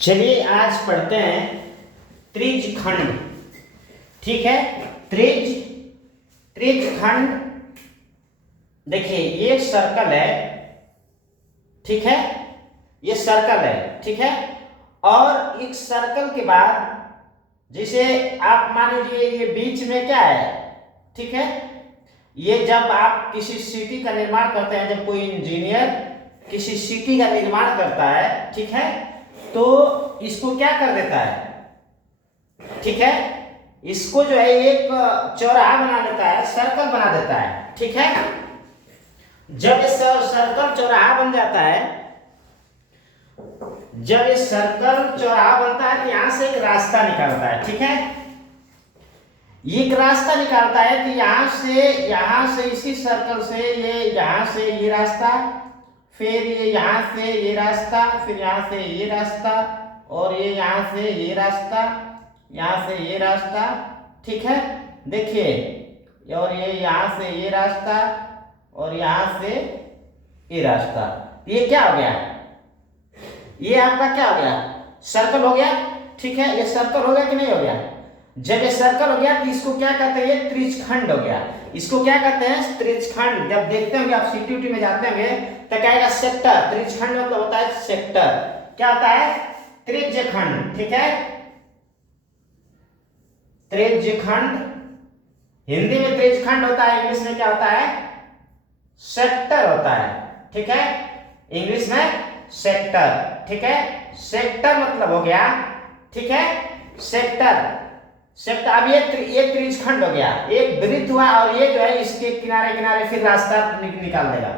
चलिए आज पढ़ते हैं त्रिज खंड। ठीक है, त्रिज खंड। देखिए ये सर्कल है, ठीक है, ये सर्कल है, ठीक है। और एक सर्कल के बाद जैसे आप मान लीजिए ये बीच में क्या है, ठीक है। ये जब आप किसी सिटी का निर्माण करते हैं, जब कोई इंजीनियर किसी सिटी का निर्माण करता है, ठीक है, तो इसको क्या कर देता है, ठीक है, इसको जो है एक चौराहा बना देता है, सर्कल बना देता है, ठीक है। जब ये सर्कल चौराहा बन जाता है, जब ये सर्कल चौराहा बनता है तो यहां से एक रास्ता निकलता है, ठीक है। एक रास्ता निकालता है कि यहां से इसी सर्कल से ये यहां से ये रास्ता, फिर ये यहां से ये रास्ता, फिर यहां से ये रास्ता, और ये यहां से ये रास्ता, यहां से ये रास्ता, ठीक है। देखिए, और ये यहां से ये रास्ता और यहां से ये रास्ता, ये क्या हो गया, ये आपका क्या हो गया, सर्कल हो गया, ठीक है। ये सर्कल हो गया कि नहीं हो गया। जब ये सर्कल हो गया तो इसको क्या कहते हैं, ये त्रिज्यखंड हो गया। इसको क्या कहते हैं, त्रिज्यखंड। जब देखते होंगे आप सिटी में जाते होंगे तो क्या आएगा, सेक्टर। त्रिज्यखंड मतलब होता है सेक्टर, क्या होता है, त्रिज्यखंड, ठीक है। त्रिज्यखंड, हिंदी में त्रिज्यखंड होता है, इंग्लिश में क्या होता है, सेक्टर होता है, ठीक है। इंग्लिश में सेक्टर, ठीक है। सेक्टर मतलब हो गया, ठीक है, सेक्टर। सेक्टर। अब ये त्रिज्यखंड हो गया, एक वृत्त हुआ और ये जो है इसके किनारे किनारे फिर रास्ता निकाल देगा।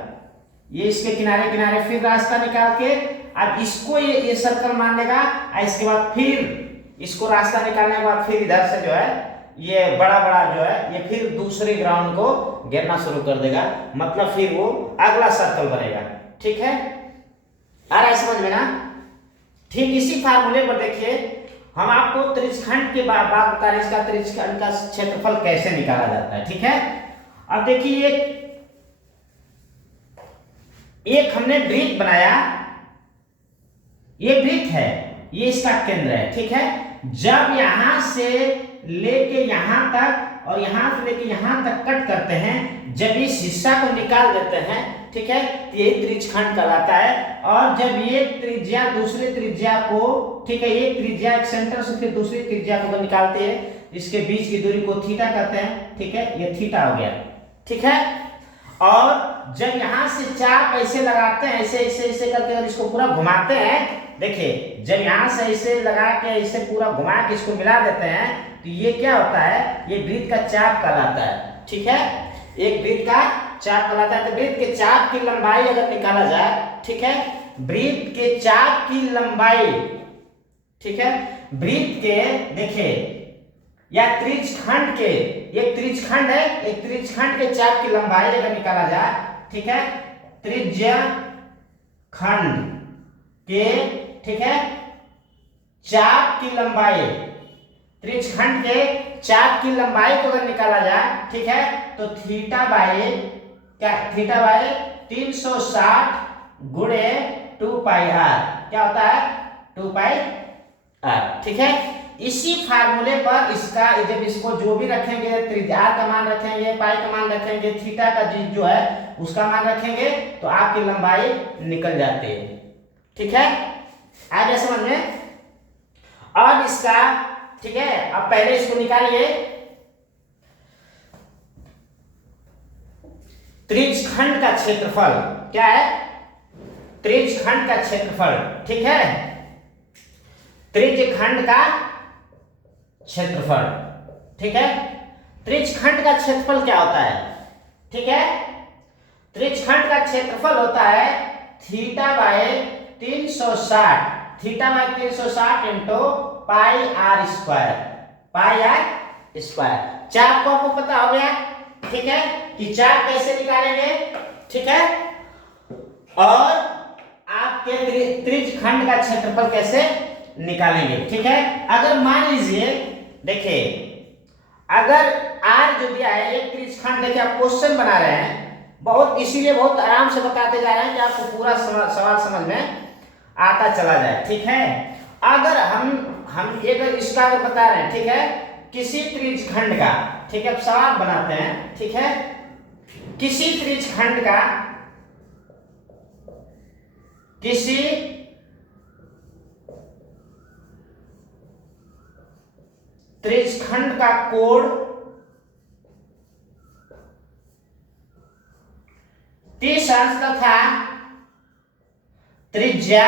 ये इसके किनारे किनारे फिर रास्ता निकाल के अब इसको ये सर्कल मान लेगा, और इसके बाद फिर इसको रास्ता निकालने के बाद फिर इधर से जो है ये बड़ा बड़ा जो है ये फिर दूसरे ग्राउंड को घेरना शुरू कर देगा, मतलब फिर वो अगला सर्कल बनेगा, ठीक है। आ रहा है समझ में ना। ठीक इसी फार्मूले पर देखिए हम आपको त्रिज्यखंड के बात बता रहे हैं, इसका त्रिज्यखंड का क्षेत्रफल कैसे निकाला जाता है, ठीक है। अब देखिए एक हमने वृत्त बनाया, ये वृत्त है, ये इसका केंद्र है, ठीक है। जब यहां से लेके यहां तक और यहां से लेके यहां तक कट करते हैं, जब इस हिस्सा को निकाल देते हैं, ठीक है, तो यही त्रिज्यखंड कहलाता है। और जब ये त्रिज्या दूसरे त्रिज्या को, ठीक है, ये त्रिज्या एक सेंटर से फिर दूसरी त्रिज्या को निकालते हैं, इसके बीच की दूरी को थीटा कहते हैं, ठीक है, ये थीटा हो गया, ठीक है। और जब यहां से चाप ऐसे लगाते हैं, ऐसे ऐसे ऐसे करके अगर इसको पूरा घुमाते हैं, देखिए जब यहां से ऐसे लगा के ऐसे पूरा घुमा के इसको मिला देते हैं, तो ये क्या होता है, ये वृत्त का चाप कहलाता है, ठीक है। एक वृत्त का चाप कहलाता है। तो वृत्त के चाप की लंबाई अगर निकाला जाए, ठीक है, वृत्त के चाप की लंबाई, ठीक है, वृत्त के देखिए या त्रिज्यखंड के, एक त्रिज्यखंड है, एक त्रिज्यखंड के चाप की लंबाई अगर निकाला जाए, ठीक है, त्रिज्यखंड के, ठीक है, चाप की लंबाई, त्रिज्यखंड के चाप की लंबाई को अगर निकाला जाए, ठीक है, तो थीटा बाई क्या, थीटा बाई 360 गुणे 2 पाई आर, क्या होता है, 2 पाई आर, ठीक है। इसी फार्मूले पर इसका जब इसको जो भी रखेंगे, त्रिज्या का मान रखेंगे, पाई का मान रखेंगे, थीटा का जो है उसका मान रखेंगे, तो आपकी लंबाई निकल जाती है, ठीक है। आ गया समझ में। अब इसका, ठीक है, अब पहले इसको निकालिए, त्रिज्यखंड का क्षेत्रफल क्या है, त्रिज्यखंड का क्षेत्रफल, ठीक है, त्रिज्यखंड का क्षेत्रफल, ठीक है। त्रिज्यखंड का क्षेत्रफल क्या होता है, ठीक है, त्रिज्यखंड का क्षेत्रफल होता है theta by 360, theta by 360 into pi r square, pi r square. चाप को आपको पता हो गया, ठीक है, कि चाप कैसे निकालेंगे, ठीक है, और आपके त्रिज्यखंड का क्षेत्रफल कैसे निकालेंगे, ठीक है। अगर मान लीजिए, देखिए अगर आर जो दिया है, एक त्रिज्यखंड, देखिए आप क्वेश्चन बना रहे हैं बहुत, इसीलिए बहुत आराम से बताते जा रहे हैं कि आपको पूरा सवाल समझ में आता चला जाए, ठीक है। अगर हम एक इसका अगर बता रहे हैं, ठीक है, किसी त्रिज्यखंड का, ठीक है, अब सवाल बनाते हैं, ठीक है, किसी त्रिज्यखंड का, किसी त्रिज्यखंड का कोण 30 अंश तथा त्रिज्या,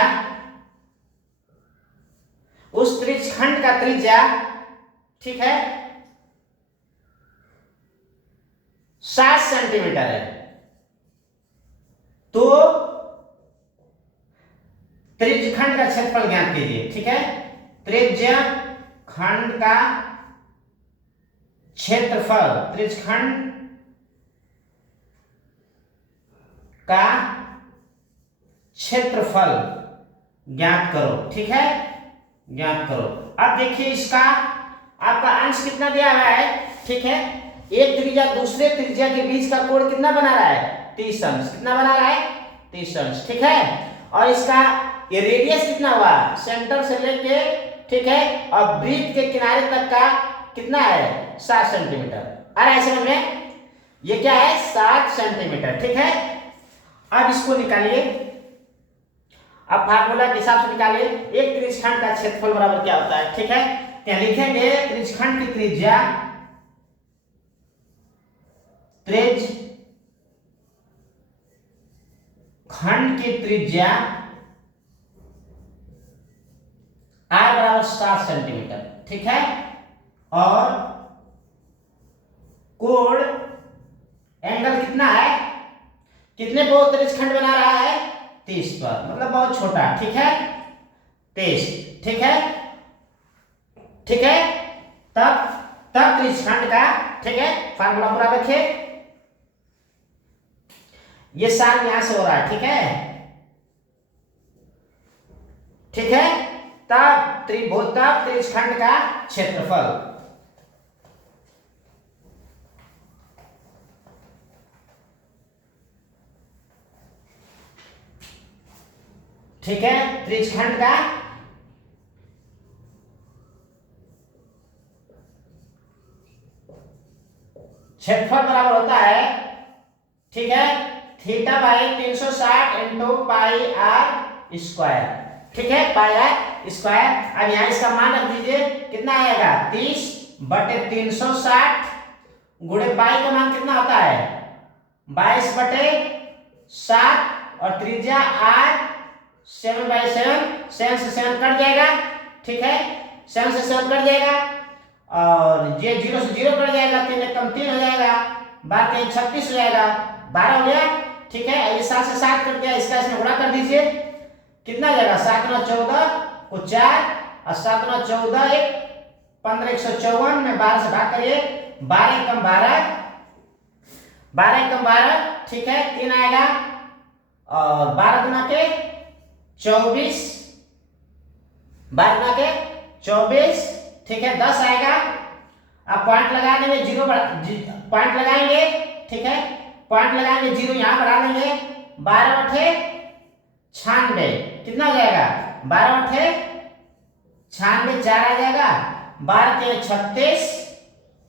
उस त्रिज्यखंड का त्रिज्या, ठीक है, 60 सेंटीमीटर है, तो त्रिज्यखंड का क्षेत्रफल ज्ञात कीजिए। ठीक है, त्रिज्यखंड का क्षेत्रफल, त्रिज्यखंड का क्षेत्रफल ज्ञात करो। ठीक है, ज्ञात करो। अब देखिए इसका आपका अंश कितना दिया हुआ है। ठीक है, एक त्रिज्या दूसरे त्रिज्या के बीच का कोण कितना बना रहा है, 30 अंश। कितना बना रहा है, 30 अंश। ठीक है, और इसका ये रेडियस कितना हुआ, सेंटर से लेके, ठीक है, और वृत्त के किनारे तक का कितना है, 7 सेंटीमीटर। आ रहा है समझ में, ये क्या है, 7 सेंटीमीटर। ठीक है, अब इसको निकालिए, अब फार्मूला के हिसाब से निकालिए। एक त्रिज्यखंड का क्षेत्रफल बराबर क्या होता है। ठीक है, क्या लिखेंगे, त्रिज्यखंड की त्रिज्या, त्रिज्यखंड की त्रिज्या r बराबर 7 सेंटीमीटर। ठीक है, और कोण एंगल कितना है, कितने पर त्रिज्यखंड बना रहा है, 30 पर, मतलब बहुत छोटा। ठीक है, 30। ठीक है, ठीक है, तब त्रिज्यखंड का, ठीक है, फार्मूला पूरा रखिए। ये साल यहां से हो रहा है। ठीक है, ठीक है, तब त्रिज्यखंड का क्षेत्रफल, ठीक है, त्रिज्यखंड का क्षेत्रफल बराबर होता है, ठीक है, theta by 360 into pi r square. ठीक है, पाई आर स्क्वायर। अब यहां इसका मान रख दीजिए, कितना आएगा, 30/360 गुणे पाई का मान कितना होता है, 22/7, और त्रिज्या आर 7/7, 7 से 7 कट जाएगा। ठीक है, 7 से 7 कट जाएगा, और ये 0 से 0 कट जाएगा, 3 कम 3 हो जाएगा, 12 3 36 हो जाएगा, 12 हो गया। ठीक है, ये 7 से 7 कट गया, इसका इसमें गुणा कर दीजिए, कितना हो जाएगा, 7 9 14 को 4, और 7 9 14 1 15 154 में 12 से भाग करिए, 12 कम 12, 12 कम 12, ठीक है, 3 आएगा, और 12 गुना के 24, 12 गुना के 24, ठीक है, 10 आएगा। अब पॉइंट लगा देंगे, जीरो पॉइंट लगाएंगे। ठीक है, पॉइंट लगाएंगे, जीरो यहां बढ़ा देंगे, 12/96, कितना हो जाएगा, 12/96, 4 आ जाएगा, 12 3 36,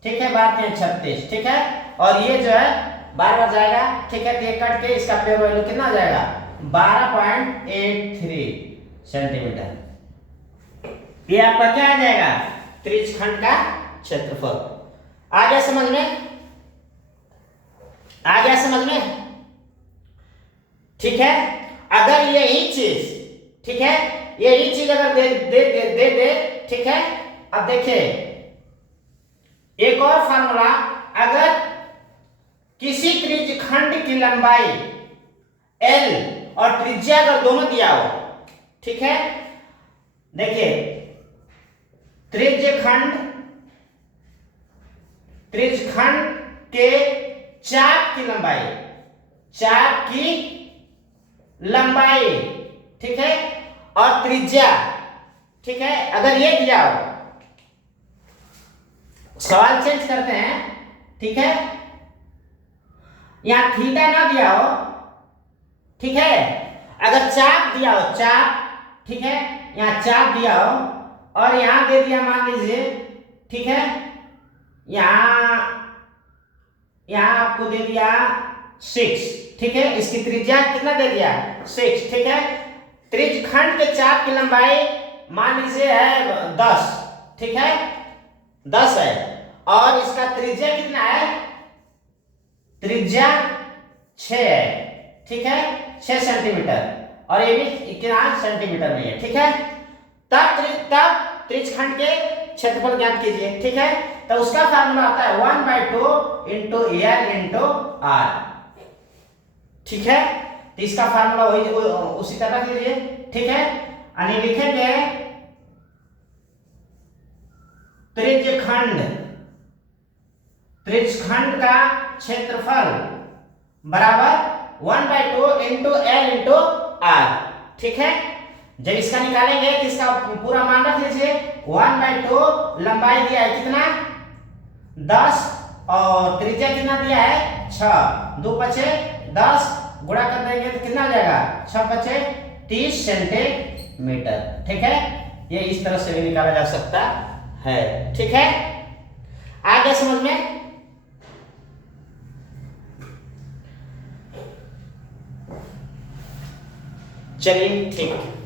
ठीक है, 12 3 36, ठीक है, और ये जो है बार जाएगा। ठीक है, तो ये कट के इसका पेयर वैल्यू कितना हो जाएगा, 12.83 सेंटीमीटर। ये आपका क्या आ जाएगा, त्रिज्यखंड का क्षेत्रफल। आ गया समझ में, आ गया समझ में। ठीक है, अगर यही चीज, ठीक है, यही चीज अगर दे दे दे दे, दे ठीक है, अब देखिए एक और फार्मूला, अगर किसी त्रिज्यखंड की लंबाई L और त्रिज्या अगर दोनों दिया हो, ठीक है, देखिए त्रिज्यखंड के चाप की लंबाई, ठीक है, और त्रिज्या, ठीक है, अगर ये दिया हो, सवाल चेंज करते हैं। ठीक है, यहां थीटा ना दिया हो, ठीक है, अगर चाप दिया हो, चाप, ठीक है, यहाँ 4 दिया हो और यहाँ दे दिया मान लीजिए, ठीक है, यहाँ आपको दे दिया 6, ठीक है, इसकी त्रिज्या कितना दे दिया 6, ठीक है। त्रिज्यखंड के चाप की लंबाई मान लीजिए है 10, ठीक है, 10 है और इसका त्रिज्या कितना है, त्रिज्या 6 है, ठीक है, 6 सेंटीमीटर और ये भी कितना सेंटीमीटर में है, ठीक है। तब त्रिज्यखंड के क्षेत्रफल ज्ञात कीजिए, ठीक है। तो उसका फार्मूला आता है 1/2 इंटू एल इंटू आर, ठीक है। तो इसका फार्मूला वही उसी तरह रख लीजिए, ठीक है। यानी लिखेंगे त्रिज्यखंड का क्षेत्रफल बराबर 1/2 इंटू एल इंटू आर, ठीक है। जब इसका निकालेंगे तो इसका पूरा मान रख लीजिए, 1/2 लंबाई दिया है कितना 10 और त्रिज्या कितना दिया है 6, 2 पचे 10, गुणा कर देंगे तो कितना आ जाएगा 6 पचे 30 सेंटीमीटर, ठीक है। ये इस तरह से भी निकाला जा सकता है, ठीक है। आगे समझ में, चलिए ठीक है।